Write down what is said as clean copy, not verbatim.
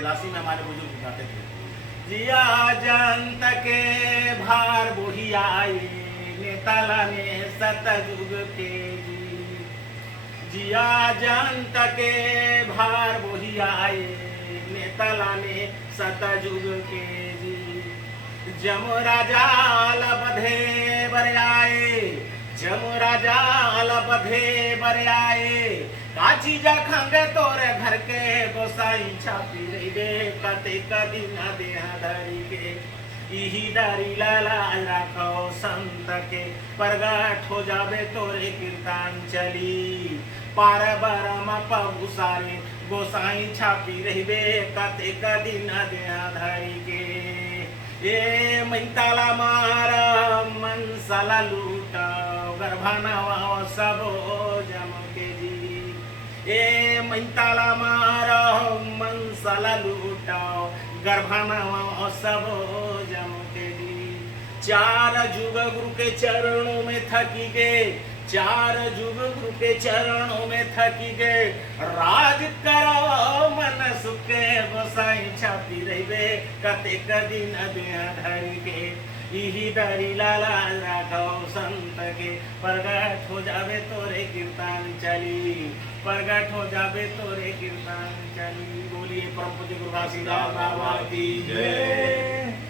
83 में हमारे बुजुर्ग गाते थे। जिया जंत के भार बोही आए नेताला ने सतयुग के जी। जिया जंत के भार बोही आए नेताला ने सतयुग के जी। जम राजा बधे बरआए जम राजा बधे बरआए काची जखंग तोरे घर के गोसाई छापी रे कते कदी न दे धरी के इही डरी लाला राखो संत के प्रगट हो जावे तोरे कीर्तन चली पार बरम पबु सारे गोसाई छापी रहिबे कते कदी न दे धरी के ये मैताला मार मनसाला लूटा गर्भाना सबो जम के जी। ये मैताला मार मनसाला लूटा गर्भाना सबो जम के जी। चार जुग गुरु के चरणों में थकी गए चार जुग गुरु के चरणों में थकी गए राज करो मन सुखे गोसाई छापी रहिबे कते कदी न दे धरी के इही डरी लाला राखो संत के प्रगट हो जावे तोरे कीर्तन चली प्रगट हो जावे तोरे कीर्तन चली। बोलिए परम पूज्य गुरु घासीदास बाबा की जय।